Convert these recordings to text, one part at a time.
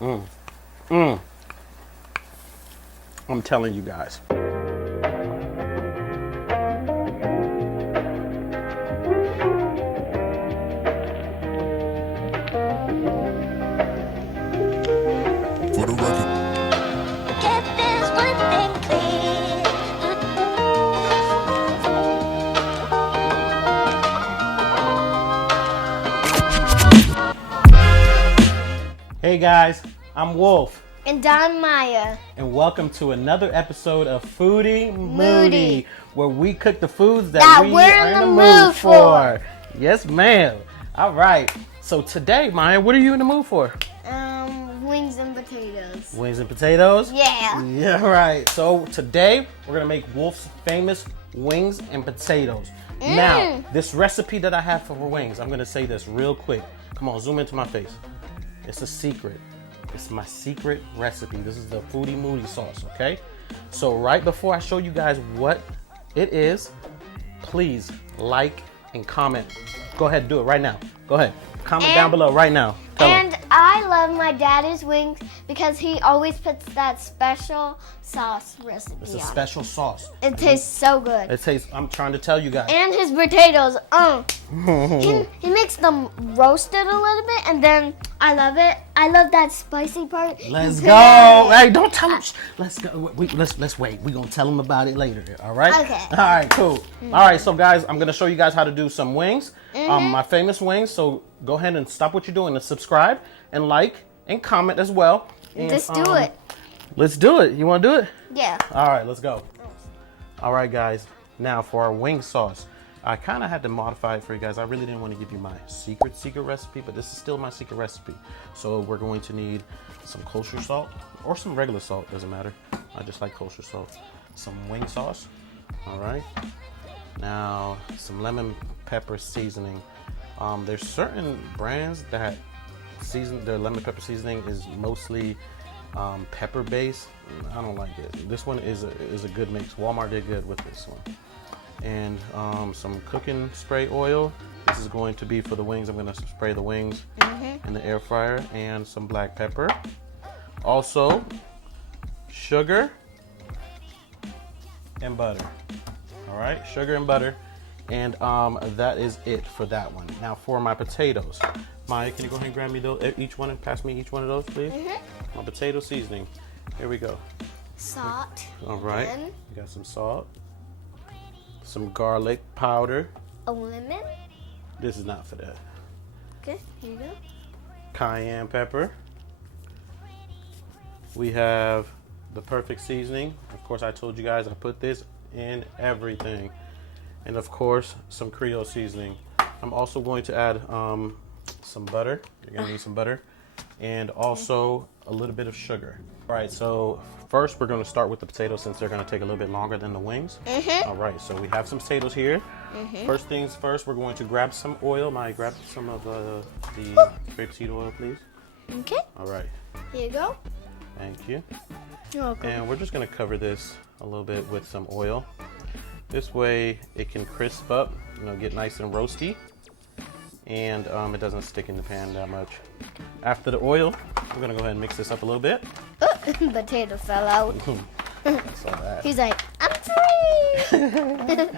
Mm. Mm. I'm telling you guys. For the record. Get this one thing clear. Hey guys, I'm Wolf, And I'm Maya. and welcome to another episode of Foodie Moodi, Moodi, where we cook the foods that that we we're are in the mood for. Yes, ma'am. All right. So today, Maya, what are you in the mood for? Wings and potatoes. Wings and potatoes? Yeah. Yeah, right. So today, we're going to make Wolf's famous wings and potatoes. Now, this recipe that I have for wings, I'm going to say this real quick. Come on, zoom into my face. It's a secret. It's my secret recipe. This is the Foodie Moodi sauce, okay? So right before I show you guys what it is, please like and comment. Go ahead, do it right now. Go ahead. Comment down below right now. Tell 'em. And I love my daddy's wings because he always puts that special sauce recipe It's a on special sauce. it. Tastes so good. It tastes, I'm trying to tell you guys. And his potatoes, he makes them roasted a little bit, and then I love it. I love that spicy part. Let's go. Hey, don't tell them. Let's go. Let's wait. We're going to tell them about it later. All right? Okay. All right, cool. All right, so guys, I'm going to show you guys how to do some wings. My famous wings. So go ahead and stop what you're doing and subscribe and like and comment as well. And, Just do it. Let's do it. You want to do it? Yeah. All right, let's go. All right, guys. Now for our wing sauce. I kind of had to modify it for you guys. I really didn't want to give you my secret recipe, but this is still my secret recipe. So we're going to need some kosher salt or some regular salt, doesn't matter. I just like kosher salt. Some wing sauce, all right. Now some lemon pepper seasoning. There's certain brands that season their lemon pepper seasoning is mostly pepper based. I don't like it. This one is a good mix. Walmart did good with this one. And some cooking spray oil. This is going to be for the wings. I'm going to spray the wings in the air fryer, and some black pepper. Also, sugar and butter. All right, sugar and butter. And that is it for that one. Now for my potatoes. Maya, can you go ahead and grab me each one and pass me each one of those, please? My potato seasoning. Here we go. Salt. All right, Then we got some salt. Some garlic powder. a lemon. This is not for that. Okay, here you go. Cayenne pepper. We have the perfect seasoning. Of course, I told you guys I put this in everything. And of course, some Creole seasoning. I'm also going to add some butter. You're gonna need some butter. And also a little bit of sugar. All right, so first we're gonna start with the potatoes since they're gonna take a little bit longer than the wings. All right, so we have some potatoes here. First things first, we're going to grab some oil. Maya, grab some of the grapeseed oil, please. Okay, All right, here you go. thank you. You're welcome. And we're just gonna cover this a little bit with some oil. This way it can crisp up, get nice and roasty. And it doesn't stick in the pan that much. After the oil, we're gonna go ahead and mix this up a little bit. Potato fell out. That's all that. He's like, I'm free.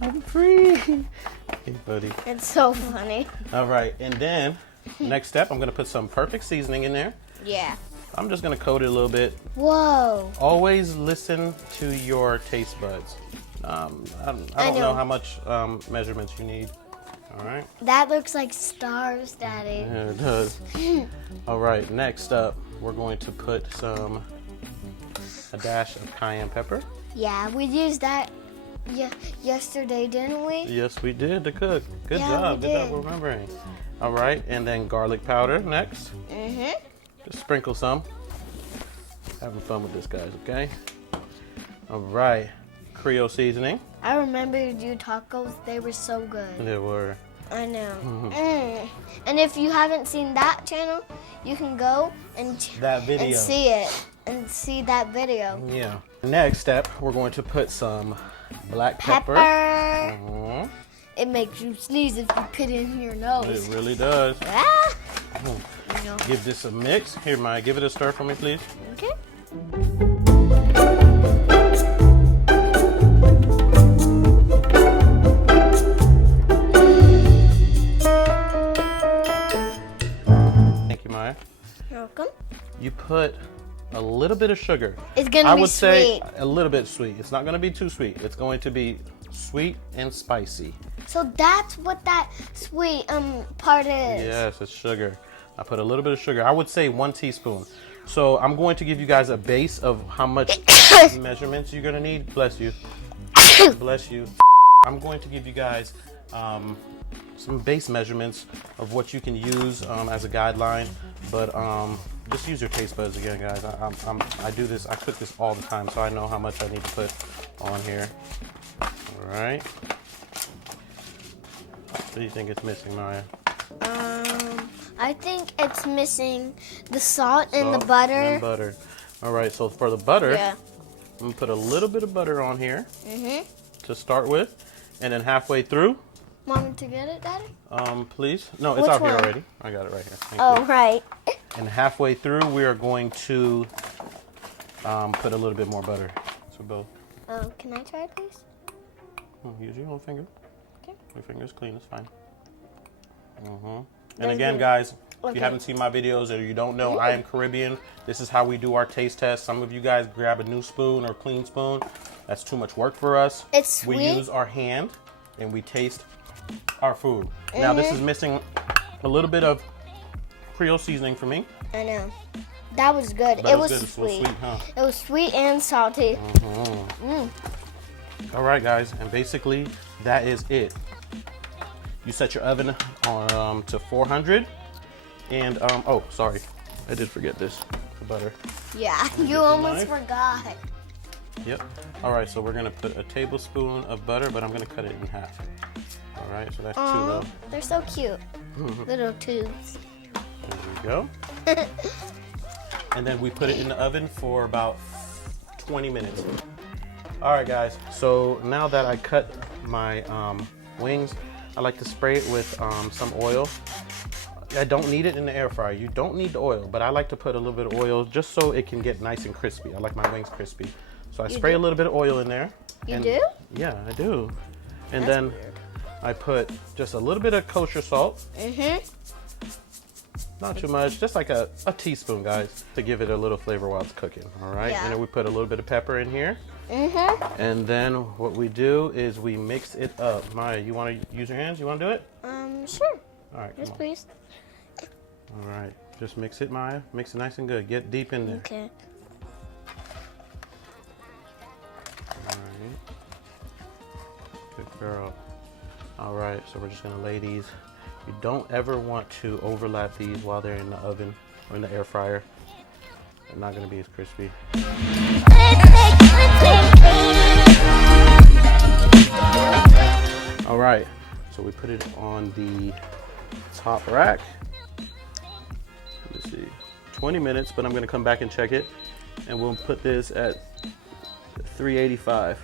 I'm free. Hey, buddy. It's so funny. All right, and then next step, I'm gonna put some perfect seasoning in there. Yeah. I'm just gonna coat it a little bit. Whoa. Always listen to your taste buds. I don't know how much measurements you need. All right. That looks like stars, Daddy. Yeah, it does. All right, next up, we're going to put a dash of cayenne pepper. Yeah, we used that yesterday, didn't we? Yes, we did to cook. Good Yeah, job. we Good job did. remembering. All right, and then garlic powder next. Just sprinkle some. Having fun with this, guys, okay? All right, Creole seasoning. I remember your tacos. They were so good. They were. I know. And if you haven't seen that channel, you can go and That video. and see it and see that video. Yeah. Next step, we're going to put some black pepper. Mhm. It makes you sneeze if you put it in your nose. It really does. Ah! No. Give this a mix. Here, Maya, give it a stir for me, please. Okay. Thank you, Maya. You're welcome. You put a little bit of sugar. It's gonna I be would say sweet. a little bit sweet. It's not going to be too sweet. It's going to be sweet and spicy. So that's what that sweet part is. Yes, it's sugar. I put a little bit of sugar. I would say 1 teaspoon. So I'm going to give you guys a base of how much measurements you're going to need. Bless you. Bless you. I'm going to give you guys some base measurements of what you can use as a guideline. But just use your taste buds again, guys. I do this. I cook this all the time, so I know how much I need to put on here. All right. What do you think it's missing, Maya? I think it's missing the salt and the Salt butter. And butter. All right. So for the butter, Yeah. I'm gonna put a little bit of butter on here Mhm. to start with, and then halfway through, Want me to get it, Daddy? please. No, it's Which out here one? already. I got it right here. Thank Oh, you. right. And halfway through, we are going to put a little bit more butter. So both. Oh, can I try, please? Use your own finger. Okay. Your finger's clean. It's fine. And That's again, good. guys, if Okay. you haven't seen my videos or you don't know, I am Caribbean. This is how we do our taste test. Some of you guys grab a new spoon or clean spoon. That's too much work for us. It's We sweet. use our hand and we taste our food. Now this is missing a little bit of Creole seasoning for me. I know. That was good. But It was good. It's a little sweet. sweet, huh? It was sweet and salty. All right, guys, and basically that is it. You set your oven on to 400, and oh, sorry, I did forget this, the butter. Yeah, you the almost knife. forgot. Yep. All right, so we're gonna put a tablespoon of butter, but I'm gonna cut it in half. All right, so that's 2 Oh, of. they're so cute. Little tubes. There we go. And then we put it in the oven for about 20 minutes. All right, guys. So now that I cut my wings, I like to spray it with some oil. I don't need it in the air fryer. You don't need the oil, but I like to put a little bit of oil just so it can get nice and crispy. I like my wings crispy. So I spray a little bit of oil in there. You do? Yeah, I do. And That's then weird. I put just a little bit of kosher salt. Not too much, just like a teaspoon, guys, to give it a little flavor while it's cooking, all right? Yeah. And then we put a little bit of pepper in here. And then what we do is we mix it up. Maya, you want to use your hands? You want to do it? Sure. All right, Yes, come on. please. All right, just mix it, Maya. Mix it nice and good. Get deep in there. Okay. All right. Good girl. All right, so we're just gonna lay these. You don't ever want to overlap these while they're in the oven or in the air fryer. They're not gonna be as crispy. All right, so we put it on the top rack. Let's see, 20 minutes, but I'm gonna come back and check it. And we'll put this at 385.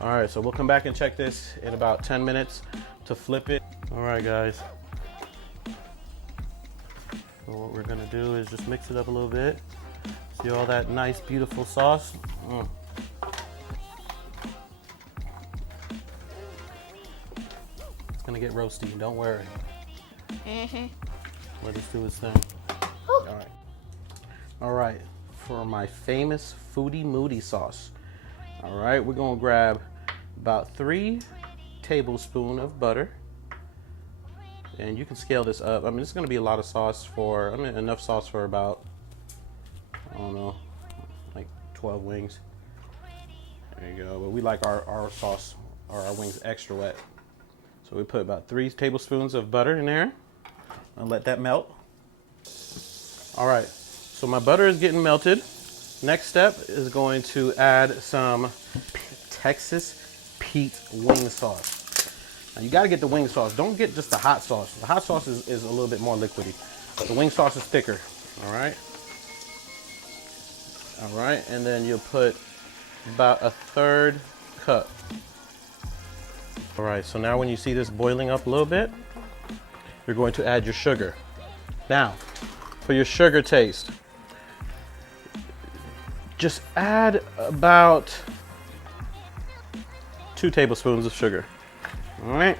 All right, so we'll come back and check this in about 10 minutes to flip it. All right, guys. So what we're gonna do is just mix it up a little bit. See all that nice, beautiful sauce? It's gonna get roasty, don't worry. Let us do its thing. All right. All right, for my famous Foodie Moodi sauce. All right, we're gonna grab about 3 tablespoons of butter. And you can scale this up. I mean, it's gonna be a lot of sauce for, enough sauce for about, I don't know, like 12 wings. There you go, but we like our sauce, or our wings extra wet. So we put about 3 tablespoons of butter in there and let that melt. All right, so my butter is getting melted. Next step is going to add some Texas Pete wing sauce. Now you gotta get the wing sauce. Don't get just the hot sauce. The hot sauce is a little bit more liquidy. The wing sauce is thicker, all right? All right, and then you'll put about a 1/3 cup. All right, so now when you see this boiling up a little bit, you're going to add your sugar. Now, for your sugar taste, just add about 2 tablespoons of sugar. All right.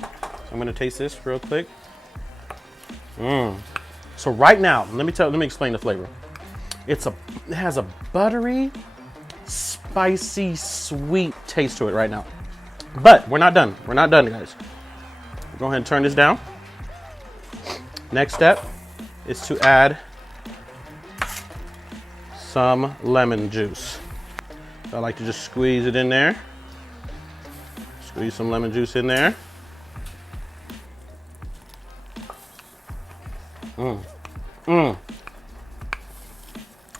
So I'm gonna taste this real quick. So right now, let me explain the flavor. It has a buttery, spicy, sweet taste to it right now. But we're not done. We're not done, guys. Go ahead and turn this down. Next step is to add some lemon juice. I like to just squeeze it in there. Squeeze some lemon juice in there.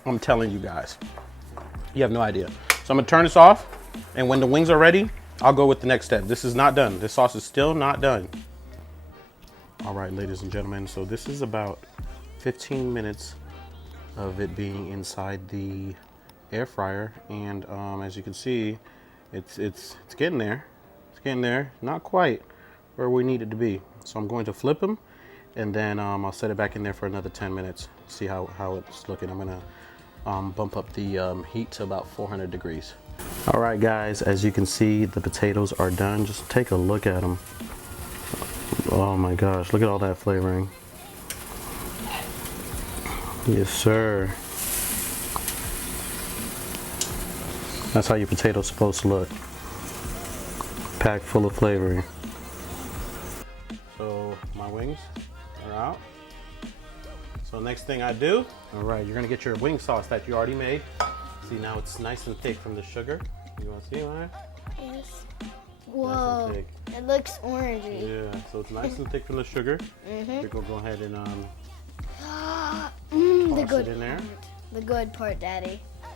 I'm telling you guys, you have no idea. So I'm gonna turn this off, and when the wings are ready, I'll go with the next step. This is not done. This sauce is still not done. All right, ladies and gentlemen, so this is about 15 minutes of it being inside the air fryer, and as you can see, it's getting there. It's getting there. Not quite where we need it to be. So I'm going to flip them, and then I'll set it back in there for another 10 minutes. See how it's looking. I'm gonna bump up the heat to about 400 degrees. All right, guys, as you can see, the potatoes are done. Just take a look at them. Oh my gosh, look at all that flavoring. Yes, sir. That's how your potato's supposed to look. Packed full of flavoring. So my wings are out. So next thing I do, all right, you're gonna get your wing sauce that you already made. See, now it's nice and thick from the sugar. You wanna see, Maya? Yes. Nice Whoa, and thick. it looks orangey. Yeah, so it's nice and thick from the sugar. You're gonna go ahead and The toss good it in there. The good part, Daddy. Oh,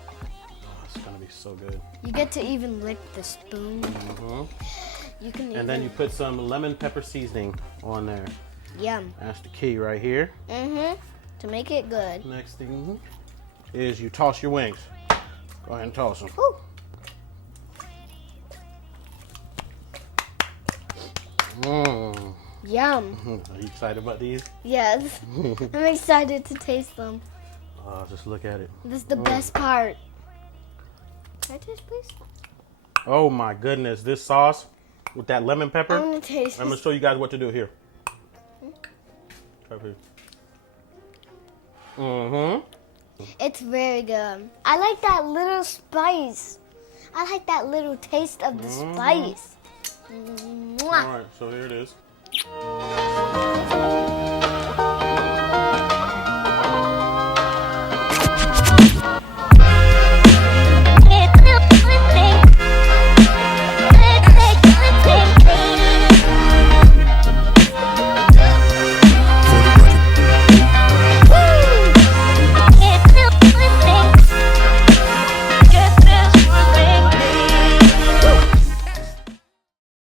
it's gonna be so good. You get to even lick the spoon. Mhm. You can And then you put some lemon pepper seasoning on there. Yum. That's the key right here. To make it good. Next thing is you toss your wings. Go ahead and toss them. Ooh. Yum. Are you excited about these? Yes. I'm excited to taste them. Oh, just look at it. This is the best part. Can I taste, please? Oh my goodness, this sauce with that lemon pepper. I'm gonna taste. I'm gonna show you guys what to do here. Try please. It's very good. I like that little spice. I like that little taste of the spice. Mwah. All right, so here it is.